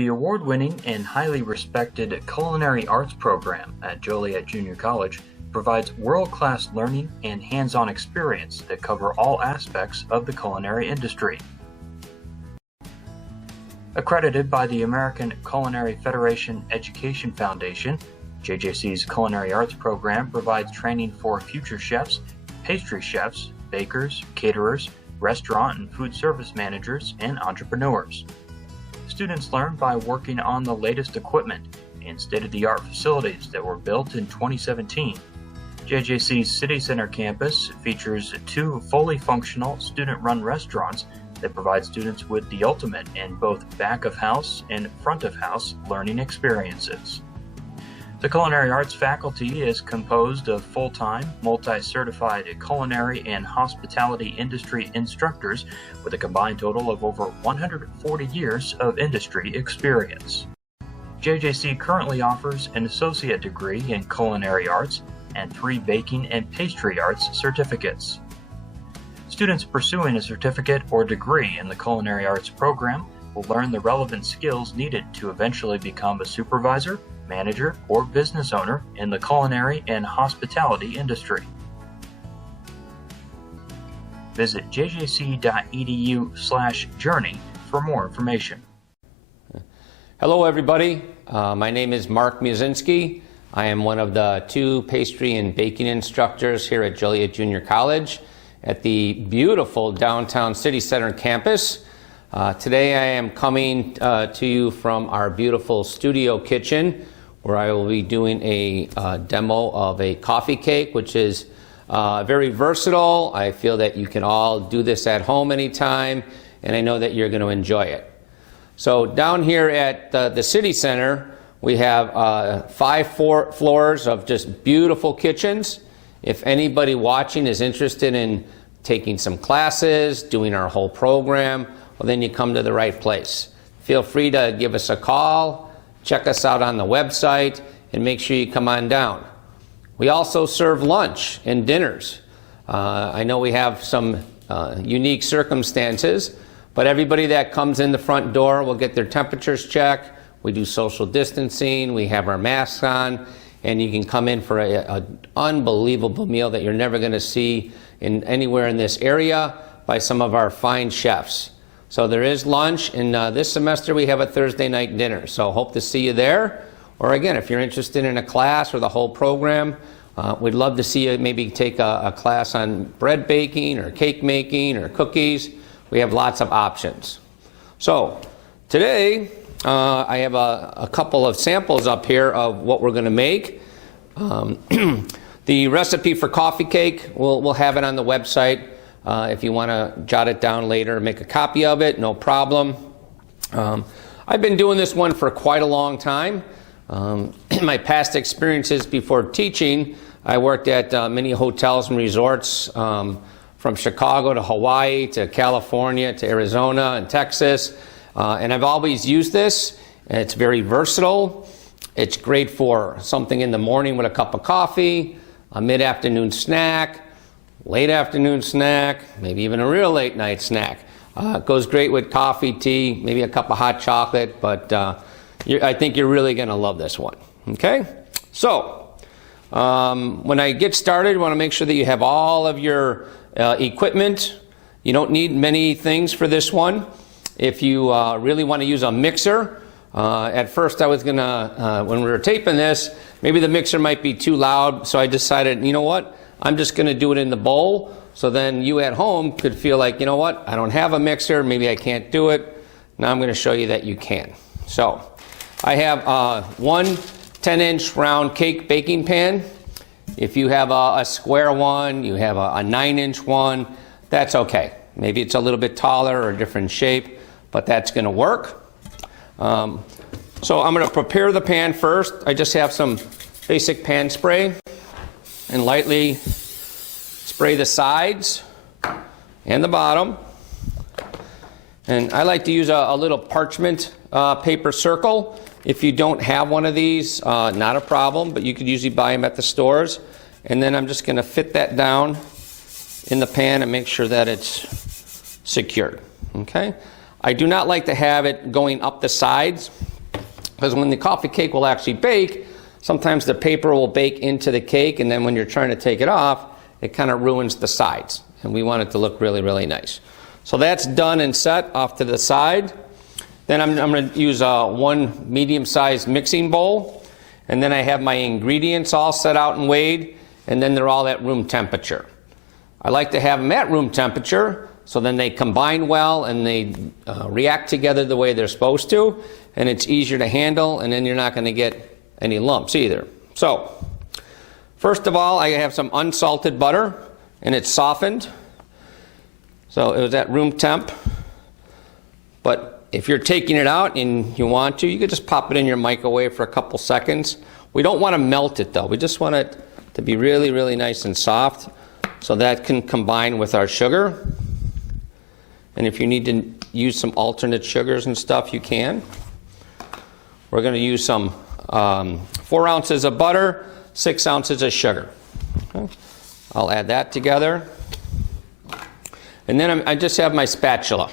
The award-winning and highly respected Culinary Arts program at Joliet Junior College provides world-class learning and hands-on experience that cover all aspects of the culinary industry. Accredited by the American Culinary Federation Education Foundation, JJC's Culinary Arts program provides training for future chefs, pastry chefs, bakers, caterers, restaurant and food service managers, and entrepreneurs. Students learn by working on the latest equipment in state-of-the-art facilities that were built in 2017. JJC's City Center campus features 2 fully functional student-run restaurants that provide students with the ultimate in both back-of-house and front-of-house learning experiences. The Culinary Arts faculty is composed of full-time, multi-certified culinary and hospitality industry instructors with a combined total of over 140 years of industry experience. JJC currently offers an associate degree in culinary arts and 3 baking and pastry arts certificates. Students pursuing a certificate or degree in the Culinary Arts program will learn the relevant skills needed to eventually become a supervisor, manager, or business owner in the culinary and hospitality industry. Visit jjc.edu/journey for more information. Hello everybody, my name is Mark Muszynski. I am one of the 2 pastry and baking instructors here at Joliet Junior College at the beautiful downtown City Center campus. Today I am coming to you from our beautiful studio kitchen, where I will be doing a demo of a coffee cake, which is very versatile. I feel that you can all do this at home anytime, and I know that you're going to enjoy it. So down here at the City Center, we have 5 floors of just beautiful kitchens. If anybody watching is interested in taking some classes, doing our whole program, well, then you come to the right place. Feel free to give us a call, check us out on the website, and make sure you come on down. We also serve lunch and dinners. I know we have some unique circumstances, but everybody that comes in the front door will get their temperatures checked. We do social distancing, we have our masks on, and you can come in for an unbelievable meal that you're never going to see anywhere in this area by some of our fine chefs. So there is lunch, and this semester we have a Thursday night dinner. So hope to see you there. Or again, if you're interested in a class or the whole program, we'd love to see you maybe take a class on bread baking or cake making or cookies. We have lots of options. So today I have a couple of samples up here of what we're going to make. The recipe for coffee cake, we'll have it on the website. If you want to jot it down later, make a copy of it, no problem. I've been doing this one for quite a long time. In my past experiences before teaching, I worked at many hotels and resorts from Chicago to Hawaii to California to Arizona and Texas. And I've always used this. It's very versatile. It's great for something in the morning with a cup of coffee, a mid-afternoon snack, late afternoon snack, maybe even a real late night snack. It goes great with coffee, tea, maybe a cup of hot chocolate, but I think you're really going to love this one. Okay? So, when I get started, I want to make sure that you have all of your equipment. You don't need many things for this one. If you really want to use a mixer, at first I was going to, when we were taping this, maybe the mixer might be too loud, so I decided, you know what? I'm just going to do it in the bowl, so then you at home could feel like, you know what, I don't have a mixer, maybe I can't do it. Now I'm going to show you that you can. So I have one 10-inch round cake baking pan. If you have a square one, you have a 9-inch one, that's okay. Maybe it's a little bit taller or a different shape, but that's going to work. So I'm going to prepare the pan first. I just have some basic pan spray and lightly spray the sides and the bottom. And I like to use a little parchment paper circle. If you don't have one of these, not a problem, but you could usually buy them at the stores. And then I'm just going to fit that down in the pan and make sure that it's secured. Okay? I do not like to have it going up the sides because when the coffee cake will actually bake, sometimes the paper will bake into the cake, and then when you're trying to take it off, it kind of ruins the sides. And we want it to look really, really nice. So that's done and set off to the side. Then I'm going to use one medium-sized mixing bowl. And then I have my ingredients all set out and weighed, and then they're all at room temperature. I like to have them at room temperature, so then they combine well and they react together the way they're supposed to, and it's easier to handle, and then you're not going to get any lumps either. So, first of all, I have some unsalted butter, and it's softened. So it was at room temp. But if you're taking it out and you want to, you could just pop it in your microwave for a couple seconds. We don't want to melt it though. We just want it to be really, really nice and soft, so that can combine with our sugar. And if you need to use some alternate sugars and stuff, you can. We're going to use some 4 ounces of butter, 6 ounces of sugar. Okay. I'll add that together. And then I just have my spatula.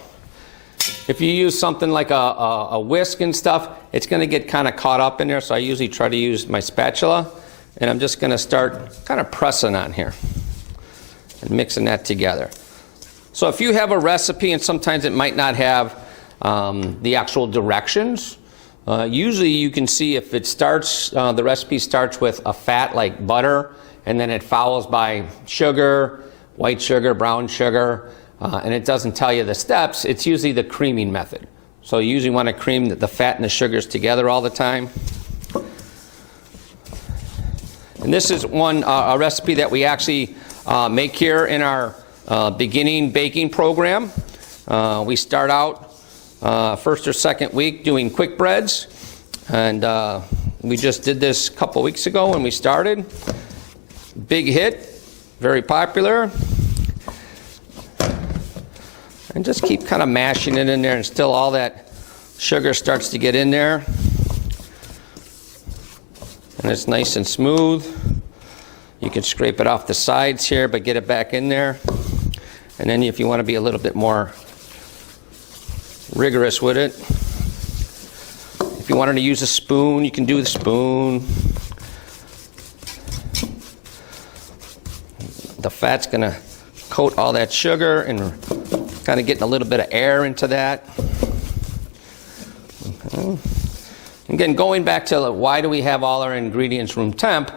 If you use something like a whisk and stuff, it's going to get kind of caught up in there, so I usually try to use my spatula. And I'm just going to start kind of pressing on here and mixing that together. So if you have a recipe, and sometimes it might not have the actual directions, usually you can see if it starts, the recipe starts with a fat like butter, and then it follows by sugar, white sugar, brown sugar, and it doesn't tell you the steps. It's usually the creaming method. So you usually want to cream the fat and the sugars together all the time. And this is a recipe that we actually make here in our beginning baking program. We start out first or second week doing quick breads, and we just did this a couple weeks ago when we started. Big hit, very popular. And just keep kind of mashing it in there until all that sugar starts to get in there. And it's nice and smooth. You can scrape it off the sides here, but get it back in there. And then if you want to be a little bit more rigorous with it, if you wanted to use a spoon, you can do the spoon. The fat's going to coat all that sugar and kind of getting a little bit of air into that. Okay. Again, going back to why do we have all our ingredients room temp,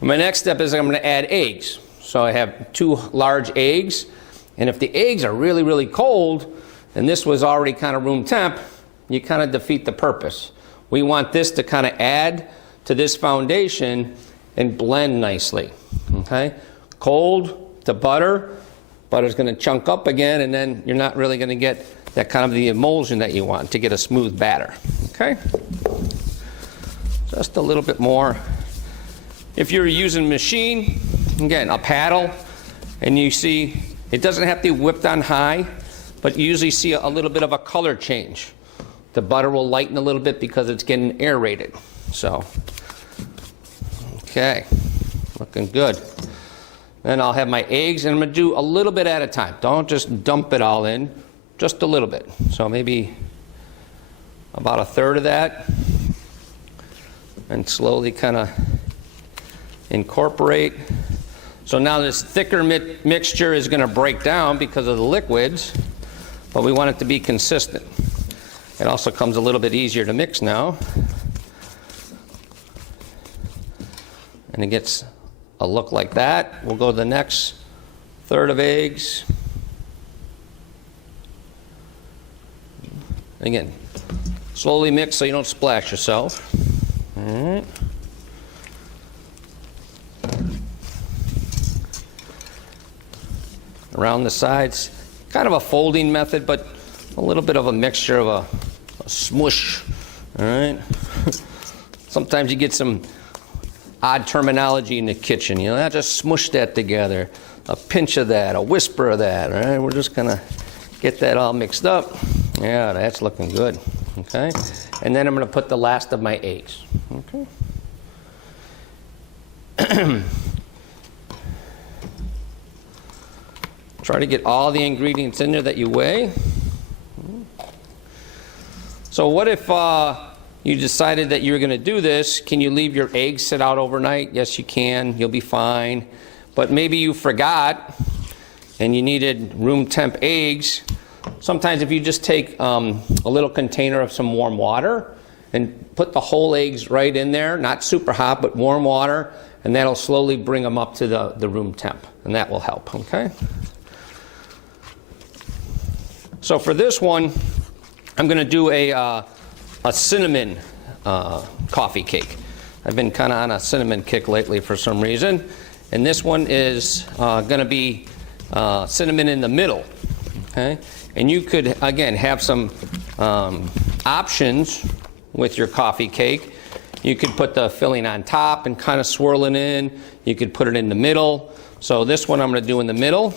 my next step is I'm going to add eggs. So I have 2 large eggs, and if the eggs are really, really cold, and this was already kind of room temp, you kind of defeat the purpose. We want this to kind of add to this foundation and blend nicely. Okay? Cold to butter, butter's going to chunk up again, and then you're not really going to get that kind of the emulsion that you want to get a smooth batter. Okay? Just a little bit more. If you're using a machine, again, a paddle, and you see it doesn't have to be whipped on high, but you usually see a little bit of a color change. The butter will lighten a little bit because it's getting aerated. So, okay, looking good. Then I'll have my eggs, and I'm going to do a little bit at a time. Don't just dump it all in, just a little bit. So maybe about 1/3 of that, and slowly kind of incorporate. So now this thicker mixture is going to break down because of the liquids, but we want it to be consistent. It also comes a little bit easier to mix now. And it gets a look like that. We'll go to the next 1/3 of eggs. Again, slowly mix so you don't splash yourself. All right. Around the sides, kind of a folding method, but a little bit of a mixture of a smush. All right. Sometimes you get some odd terminology in the kitchen. You know, I just smush that together. A pinch of that, a whisper of that. All right. We're just gonna get that all mixed up. Yeah, that's looking good. Okay. And then I'm gonna put the last of my eggs. Okay. Try to get all the ingredients in there that you weigh. So what if you decided that you're going to do this, can you leave your eggs sit out overnight? Yes, you can. You'll be fine. But maybe you forgot and you needed room temp eggs. Sometimes if you just take a little container of some warm water and put the whole eggs right in there, not super hot, but warm water, and that'll slowly bring them up to the room temp, and that will help, okay? So for this one, I'm going to do a cinnamon coffee cake. I've been kind of on a cinnamon kick lately for some reason, and this one is going to be cinnamon in the middle, okay? And you could, again, have some options with your coffee cake. You could put the filling on top and kind of swirl it in. You could put it in the middle. So this one I'm going to do in the middle.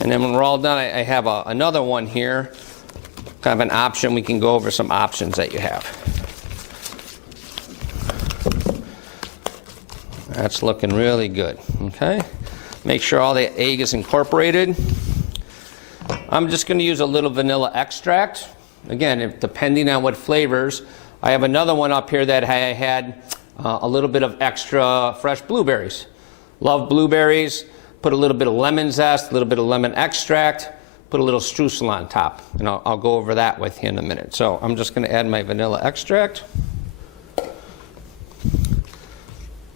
And then when we're all done, I have another one here. Kind of an option. We can go over some options that you have. That's looking really good. Okay. Make sure all the egg is incorporated. I'm just going to use a little vanilla extract. Again, depending on what flavors. I have another one up here that I had a little bit of extra fresh blueberries. Love blueberries. Put a little bit of lemon zest, a little bit of lemon extract, put a little streusel on top. And I'll go over that with you in a minute. So I'm just going to add my vanilla extract.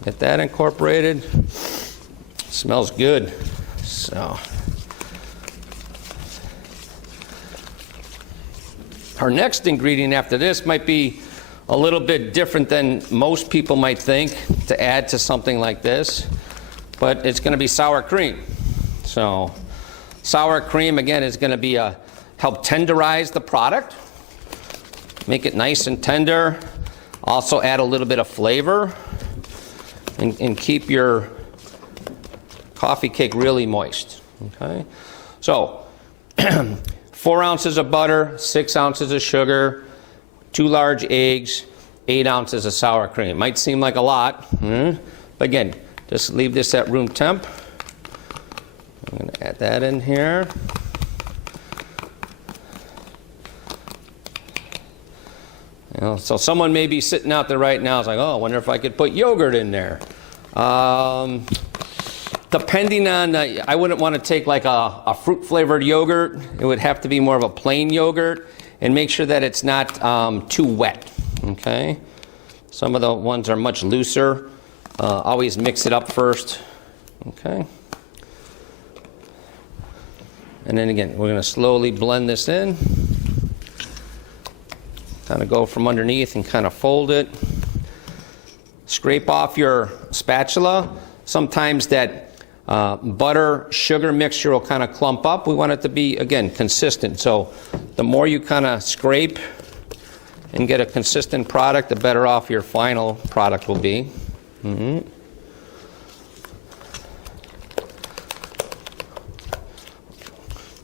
Get that incorporated. Smells good. So our next ingredient after this might be a little bit different than most people might think to add to something like this, but it's going to be sour cream. So sour cream, again, is going to be help tenderize the product, make it nice and tender, also add a little bit of flavor, and keep your coffee cake really moist. Okay, so 4 ounces of butter, 6 ounces of sugar, 2 large eggs, 8 ounces of sour cream. Might seem like a lot, but again, just leave this at room temp. I'm going to add that in here. You know, so someone may be sitting out there right now, is like, oh, I wonder if I could put yogurt in there. Depending on, I wouldn't want to take like a fruit-flavored yogurt. It would have to be more of a plain yogurt, and make sure that it's not too wet, okay? Some of the ones are much looser. Always mix it up first, okay? And then again, we're going to slowly blend this in. Kind of go from underneath and kind of fold it. Scrape off your spatula. Sometimes that butter sugar mixture will kind of clump up. We want it to be, again, consistent. So the more you kind of scrape and get a consistent product, the better off your final product will be.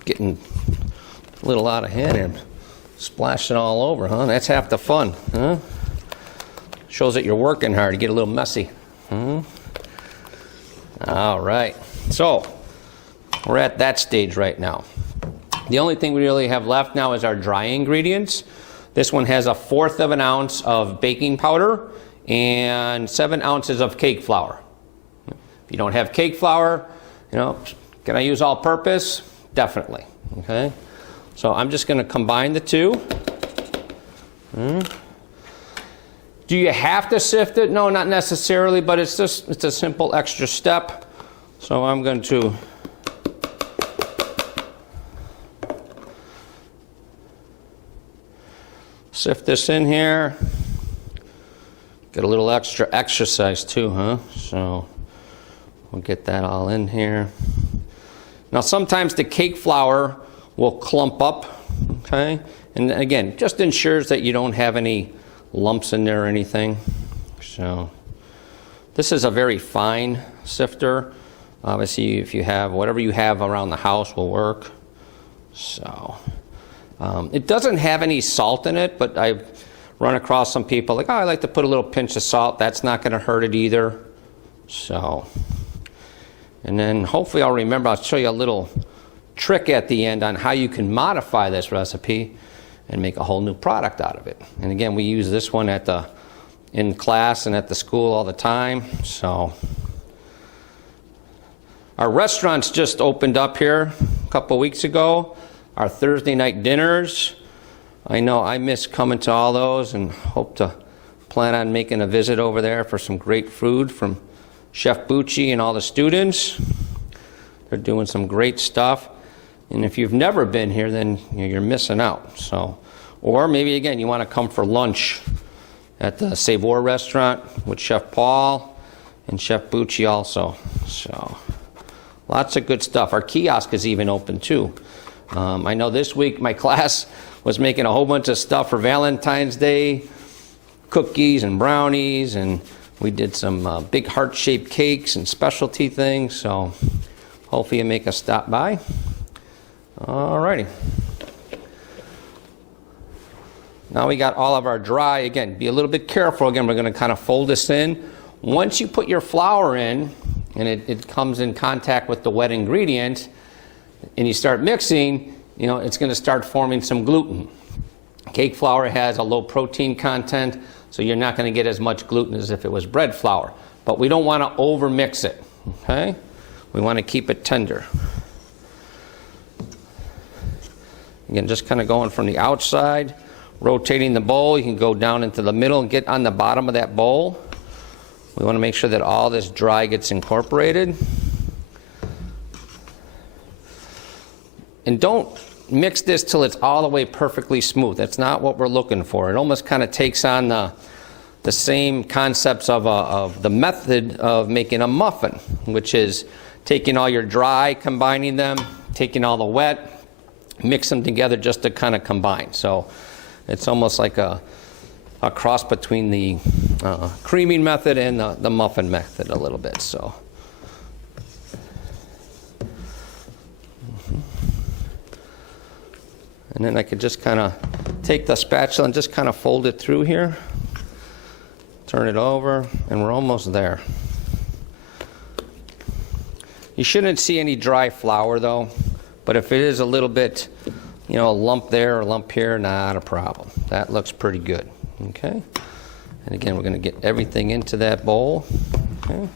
Getting a little out of hand and splashing all over, huh? That's half the fun, huh? Shows that you're working hard to get a little messy. All right, so we're at that stage right now. The only thing we really have left now is our dry ingredients. This one has 1/4 of an ounce of baking powder and 7 ounces of cake flour. If you don't have cake flour, you know, can I use all purpose? Definitely, okay? So I'm just gonna combine the two. Do you have to sift it? No, not necessarily, but it's a simple extra step. So I'm going to sift this in here. Get a little extra exercise too, huh? So we'll get that all in here. Now sometimes the cake flour will clump up, okay? And again, just ensures that you don't have any lumps in there or anything. So this is a very fine sifter. Obviously, if you have whatever you have around the house will work. So it doesn't have any salt in it, but I've run across some people like, oh, I like to put a little pinch of salt. That's not going to hurt it either. So, and then hopefully I'll show you a little trick at the end on how you can modify this recipe. and make a whole new product out of it. And again, we use this one in class and at the school all the time. So our restaurants just opened up here a couple weeks ago. Our Thursday night dinners. I know I miss coming to all those and hope to plan on making a visit over there for some great food from Chef Bucci and all the students. They're doing some great stuff. And if you've never been here, then you're missing out. So, or maybe again, you want to come for lunch at the Savour restaurant with Chef Paul and Chef Bucci also. So, lots of good stuff. Our kiosk is even open too. I know this week my class was making a whole bunch of stuff for Valentine's Day, cookies and brownies, and we did some big heart-shaped cakes and specialty things. So, hopefully you make a stop by. Alrighty. Now we got all of our dry. Again, be a little bit careful. Again, we're going to kind of fold this in. Once you put your flour in and it comes in contact with the wet ingredient and you start mixing, it's going to start forming some gluten. Cake flour has a low protein content, so you're not going to get as much gluten as if it was bread flour. But we don't want to over mix it. Okay? We want to keep it tender. Again, just kind of going from the outside, rotating the bowl. You can go down into the middle and get on the bottom of that bowl. We want to make sure that all this dry gets incorporated. And don't mix this till it's all the way perfectly smooth. That's not what we're looking for. It almost kind of takes on the same concepts of the method of making a muffin, which is taking all your dry, combining them, taking all the wet, mix them together just to kind of combine. So it's almost like a cross between the creaming method and the muffin method a little bit. So. And then I could just kind of take the spatula and just kind of fold it through here. Turn it over, and we're almost there. You shouldn't see any dry flour though, but if it is a little bit, a lump there or a lump here, not a problem. That looks pretty good, okay? And again, we're going to get everything into that bowl, okay?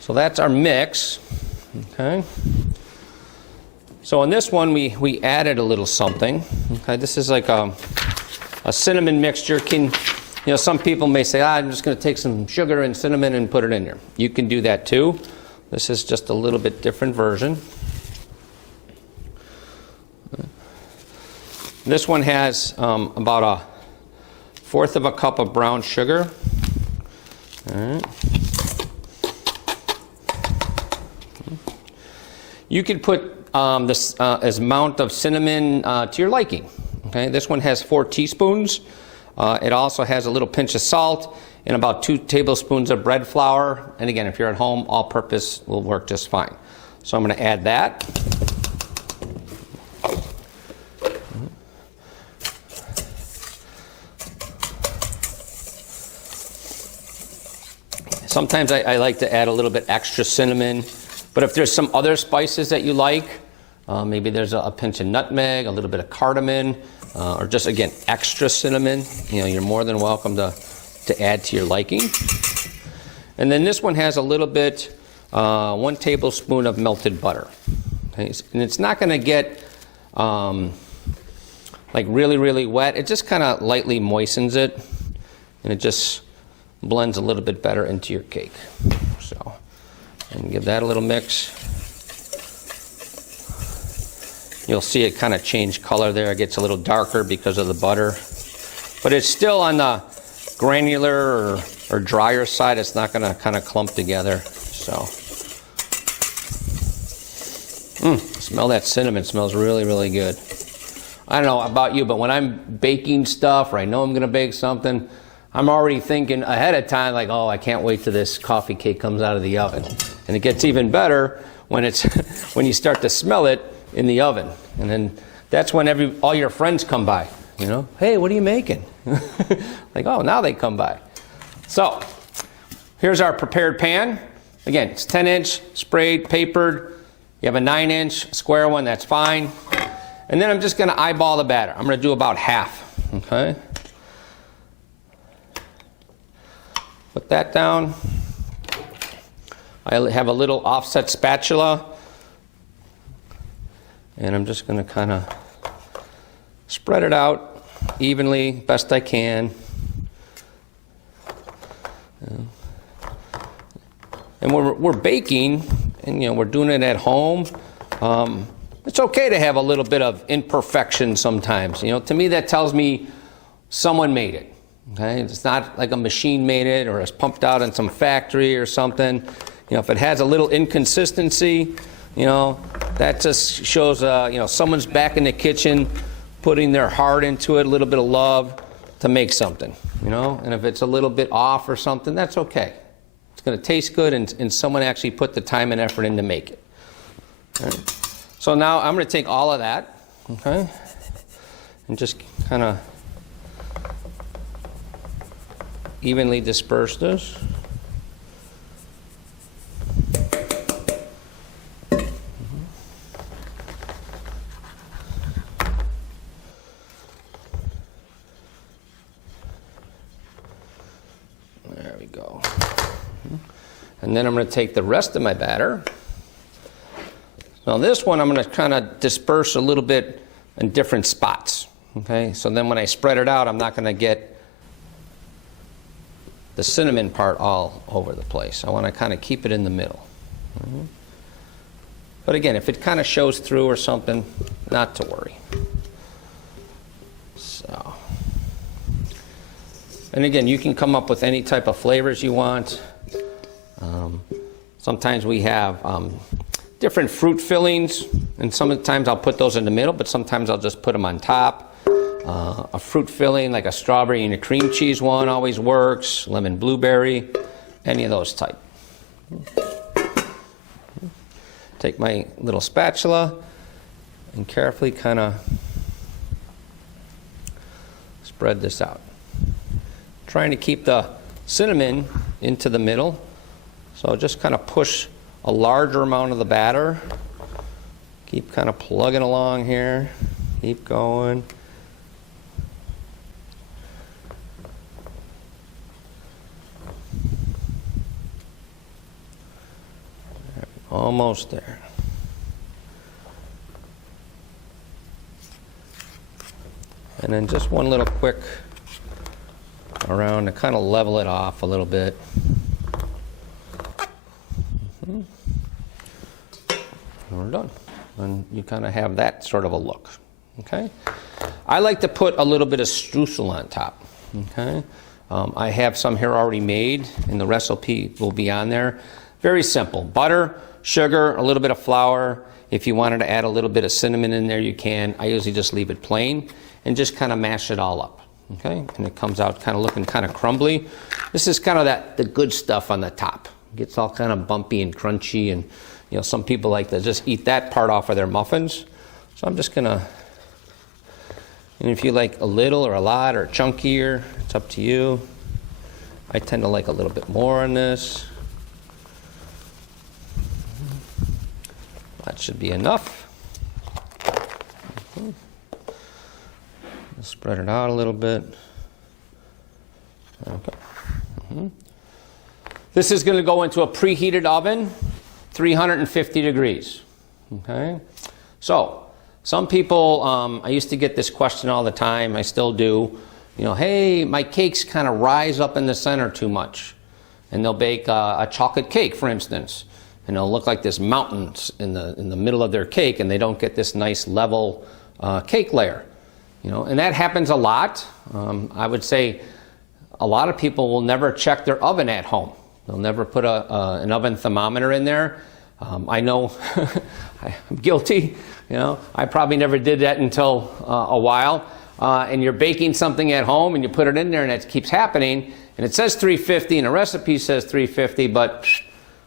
So that's our mix, okay? So on this one, we added a little something, okay? This is like a cinnamon mixture. Some people may say, I'm just going to take some sugar and cinnamon and put it in here. You can do that too. This is just a little bit different version. This one has about 1/4 of a cup of brown sugar. All right. You could put this as amount of cinnamon to your liking. Okay, this one has 4 teaspoons. It also has a little pinch of salt and about 2 tablespoons of bread flour. And again, if you're at home, all-purpose will work just fine. So I'm going to add that. Sometimes I like to add a little bit extra cinnamon, but if there's some other spices that you like, maybe there's a pinch of nutmeg, a little bit of cardamom, or just, again, extra cinnamon, you're more than welcome to add to your liking. And then this one has a little bit, 1 tablespoon of melted butter. Okay? And it's not going to get like really, really wet. It just kind of lightly moistens it, and it just blends a little bit better into your cake. So, and give that a little mix. You'll see it kind of change color there. It gets a little darker because of the butter. But it's still on the granular or drier side. It's not going to kind of clump together. So, smell that cinnamon. It smells really, really good. I don't know about you, but when I'm baking stuff or I know I'm going to bake something, I'm already thinking ahead of time, like, oh, I can't wait till this coffee cake comes out of the oven. And it gets even better when it's when you start to smell it in the oven. And then that's when all your friends come by, hey, what are you making? Like, oh, now they come by. So here's our prepared pan. Again, it's 10-inch, sprayed, papered. You have a 9-inch square one, that's fine. And then I'm just going to eyeball the batter. I'm going to do about half. Okay. Put that down. I have a little offset spatula. And I'm just going to kind of spread it out evenly, best I can. And we're baking, and we're doing it at home. It's okay to have a little bit of imperfection sometimes. To me that tells me someone made it. Okay, it's not like a machine made it or it's pumped out in some factory or something. If it has a little inconsistency, that just shows someone's back in the kitchen putting their heart into it, a little bit of love to make something. And if it's a little bit off or something, that's okay. It's going to taste good, and someone actually put the time and effort in to make it. All right. So now I'm going to take all of that, okay, and just kind of evenly disperse this. There we go. And then I'm going to take the rest of my batter. Now this one I'm going to kind of disperse a little bit in different spots. Okay, so then when I spread it out, I'm not going to get the cinnamon part all over the place. I want to kind of keep it in the middle. But again, if it kind of shows through or something, not to worry. So, and again, you can come up with any type of flavors you want. Sometimes we have different fruit fillings, and sometimes I'll put those in the middle, but sometimes I'll just put them on top. A fruit filling like a strawberry and a cream cheese one always works, lemon blueberry, any of those type. Take my little spatula and carefully kind of spread this out. Trying to keep the cinnamon into the middle, so just kind of push a larger amount of the batter. Keep kind of plugging along here. Keep going. Almost there. And then just one little quick around to kind of level it off a little bit. And we're done. And you kind of have that sort of a look. Okay? I like to put a little bit of streusel on top. Okay? I have some here already made, and the recipe will be on there. Very simple. Butter, sugar, a little bit of flour. If you wanted to add a little bit of cinnamon in there, you can. I usually just leave it plain and just kind of mash it all up. Okay? And it comes out kind of looking kind of crumbly. This is kind of the good stuff on the top. It gets all kind of bumpy and crunchy, and some people like to just eat that part off of their muffins. So I'm just gonna, and if you like a little or a lot or chunkier, it's up to you. I tend to like a little bit more on this. That should be enough. Spread it out a little bit. Okay. This is going to go into a preheated oven, 350 degrees. Okay. So, some people, I used to get this question all the time, I still do, hey, my cakes kind of rise up in the center too much. And they'll bake a chocolate cake, for instance, and it'll look like this mountain in the middle of their cake, and they don't get this nice level cake layer. And that happens a lot. I would say a lot of people will never check their oven at home. They'll never put an oven thermometer in there. I know I'm guilty. I probably never did that until a while. And you're baking something at home and you put it in there and it keeps happening. And it says 350 and the recipe says 350, but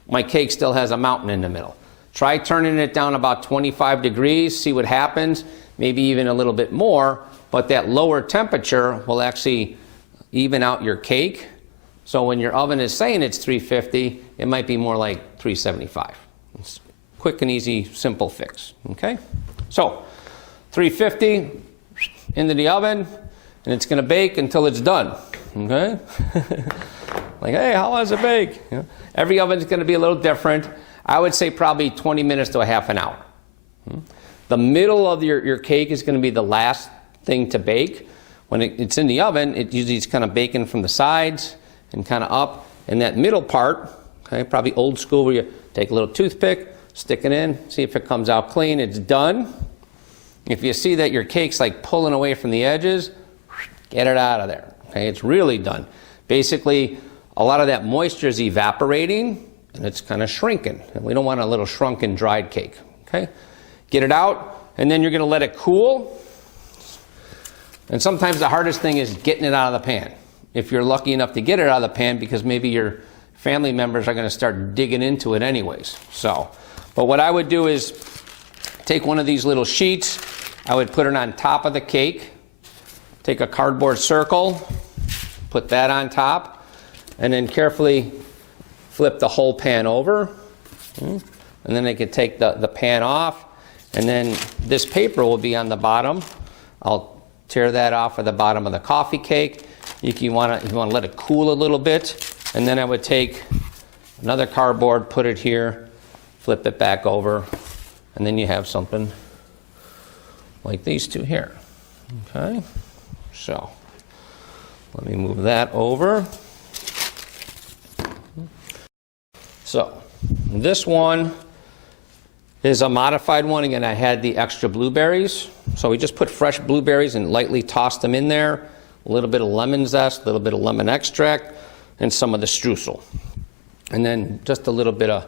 my cake still has a mountain in the middle. Try turning it down about 25 degrees, see what happens, maybe even a little bit more, but that lower temperature will actually even out your cake. So when your oven is saying it's 350, it might be more like 375. It's quick and easy, simple fix, okay? So 350 into the oven, and it's going to bake until it's done. Okay? Like, hey, how long does it bake? You know, every oven's going to be a little different. I would say probably 20 minutes to a half an hour. The middle of your cake is going to be the last thing to bake. When it's in the oven, it usually is kind of baking from the sides and kind of up. And that middle part, okay, probably old school, where you take a little toothpick, stick it in, see if it comes out clean. It's done. If you see that your cake's like pulling away from the edges, get it out of there. Okay, it's really done. Basically, a lot of that moisture is evaporating and it's kind of shrinking. And we don't want a little shrunken dried cake. Okay, get it out, and then you're going to let it cool. And sometimes the hardest thing is getting it out of the pan. If you're lucky enough to get it out of the pan, because maybe your family members are going to start digging into it anyways. So, but what I would do is take one of these little sheets. I would put it on top of the cake. Take a cardboard circle, put that on top, and then carefully flip the whole pan over. And then I could take the pan off, and then this paper will be on the bottom. I'll tear that off of the bottom of the coffee cake. You want to let it cool a little bit, and then I would take another cardboard, put it here, flip it back over, and then you have something like these two here. Okay, so let me move that over. So this one is a modified one. Again, I had the extra blueberries. So we just put fresh blueberries and lightly tossed them in there. A little bit of lemon zest, a little bit of lemon extract, and some of the streusel. And then just a little bit of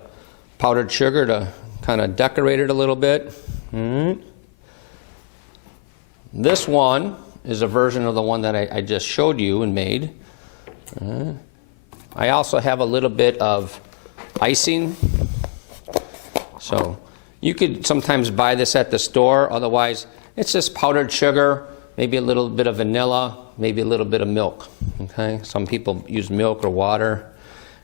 powdered sugar to kind of decorate it a little bit. This one is a version of the one that I just showed you and made. I also have a little bit of icing. So you could sometimes buy this at the store. Otherwise, it's just powdered sugar, maybe a little bit of vanilla, maybe a little bit of milk. Okay, some people use milk or water.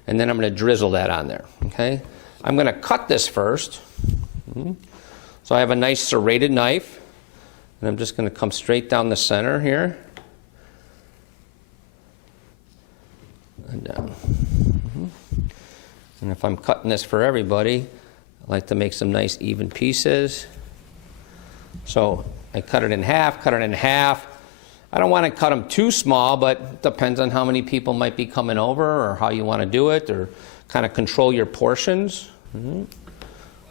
And then I'm going to drizzle that on there. Okay, I'm going to cut this first. So I have a nice serrated knife, and I'm just going to come straight down the center here and down. And if I'm cutting this for everybody, I like to make some nice even pieces. So I cut it in half, cut it in half. I don't want to cut them too small, but it depends on how many people might be coming over or how you want to do it, or kind of control your portions.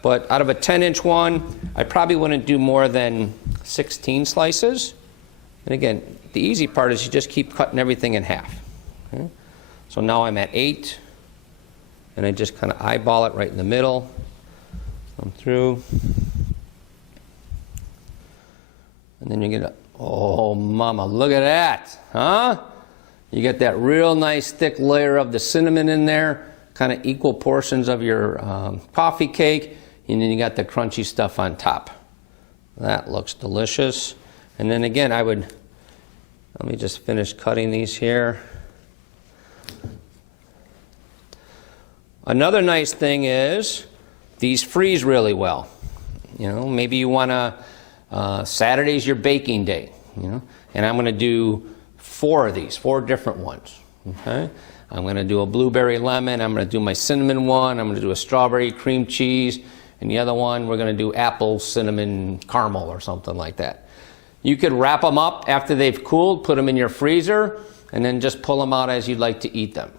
But out of a 10-inch one, I probably wouldn't do more than 16 slices. And again, the easy part is you just keep cutting everything in half. Okay? So now I'm at 8, and I just kind of eyeball it right in the middle. Come through. And then you get a, oh mama, look at that, huh? You get that real nice thick layer of the cinnamon in there, kind of equal portions of your coffee cake, and then you got the crunchy stuff on top. That looks delicious. And then again, let me just finish cutting these here. Another nice thing is these freeze really well. You know, maybe you want to, Saturday's your baking day, you know, and I'm going to do 4 of these, 4 different ones, okay? I'm going to do a blueberry lemon, I'm going to do my cinnamon one, I'm going to do a strawberry cream cheese, and the other one we're going to do apple cinnamon caramel or something like that. You could wrap them up after they've cooled, put them in your freezer, and then just pull them out as you'd like to eat them.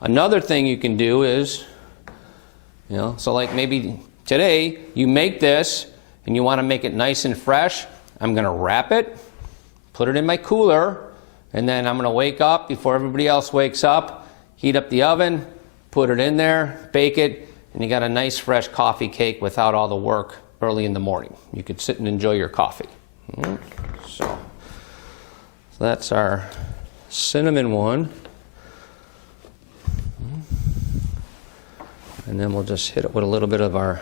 Another thing you can do is, you know, so like maybe today you make this and you want to make it nice and fresh. I'm going to wrap it, put it in my cooler, and then I'm going to wake up before everybody else wakes up, heat up the oven, put it in there, bake it, and you got a nice fresh coffee cake without all the work early in the morning. You could sit and enjoy your coffee. So that's our cinnamon one. And then we'll just hit it with a little bit of our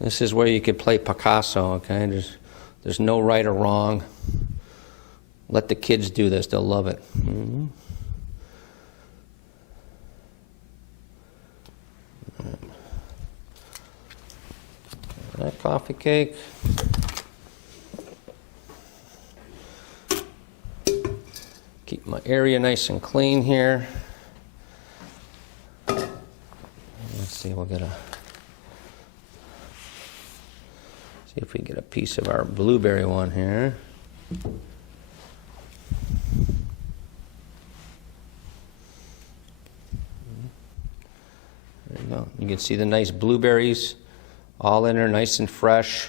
this is where you could play Picasso, okay? There's no right or wrong. Let the kids do this, they'll love it. coffee cake. Keep my area nice and clean here. Let's see, we'll get see if we get a piece of our blueberry one here. There you go. You can see the nice blueberries all in there, nice and fresh,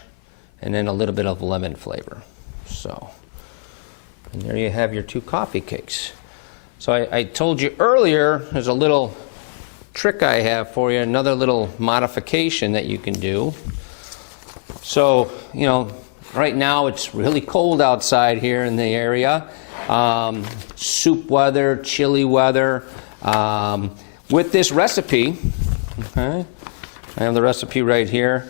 and then a little bit of lemon flavor. So, and there you have your 2 coffee cakes. So I told you earlier, there's a little trick I have for you, another little modification that you can do. So, you know, right now it's really cold outside here in the area. Soup weather, chilly weather. With this recipe, okay, I have the recipe right here.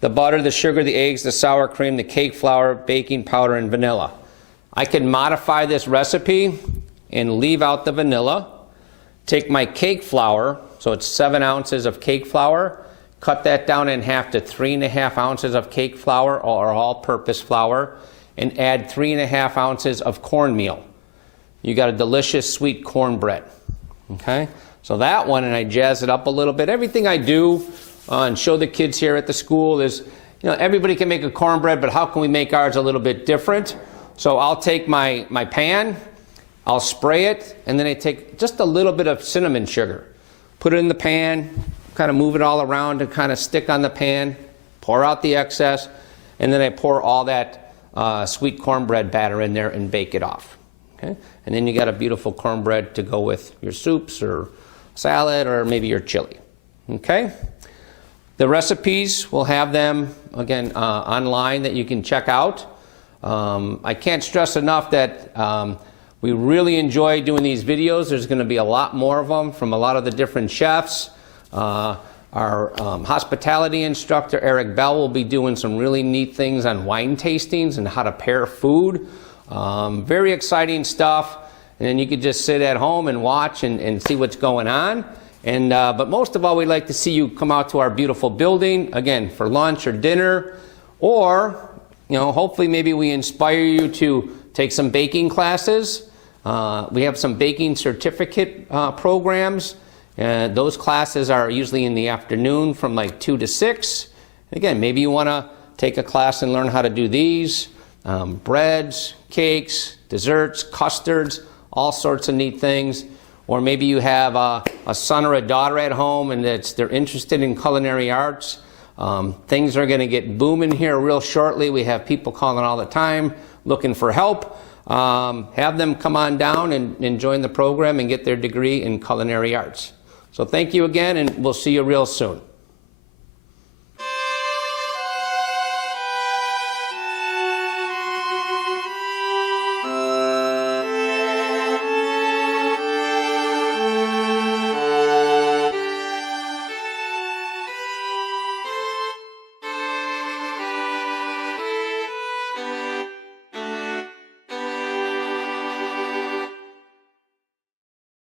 The butter, the sugar, the eggs, the sour cream, the cake flour, baking powder, and vanilla. I can modify this recipe and leave out the vanilla. Take my cake flour, so it's 7 ounces of cake flour, cut that down in half to 3.5 ounces of cake flour or all-purpose flour, and add 3.5 ounces of cornmeal. You got a delicious sweet cornbread. Okay, so that one, and I jazz it up a little bit. Everything I do and show the kids here at the school is, you know, everybody can make a cornbread, but how can we make ours a little bit different? So I'll take my pan, I'll spray it, and then I take just a little bit of cinnamon sugar. Put it in the pan, kind of move it all around to kind of stick on the pan, pour out the excess, and then I pour all that sweet cornbread batter in there and bake it off. Okay? And then you got a beautiful cornbread to go with your soups or salad or maybe your chili. Okay? The recipes, we'll have them, again, online that you can check out. I can't stress enough that we really enjoy doing these videos. There's going to be a lot more of them from a lot of the different chefs. Our hospitality instructor, Eric Bell, will be doing some really neat things on wine tastings and how to pair food. Very exciting stuff. And then you could just sit at home and watch and see what's going on. And but most of all, we'd like to see you come out to our beautiful building, again, for lunch or dinner, or, you know, hopefully maybe we inspire you to take some baking classes. We have some baking certificate programs. Those classes are usually in the afternoon from like 2 to 6. Again, maybe you want to take a class and learn how to do these. Breads, cakes, desserts, custards, all sorts of neat things. Or maybe you have a son or a daughter at home and they're interested in culinary arts. Things are going to get booming here real shortly. We have people calling all the time looking for help. Have them come on down and join the program and get their degree in culinary arts. So thank you again, and we'll see you real soon.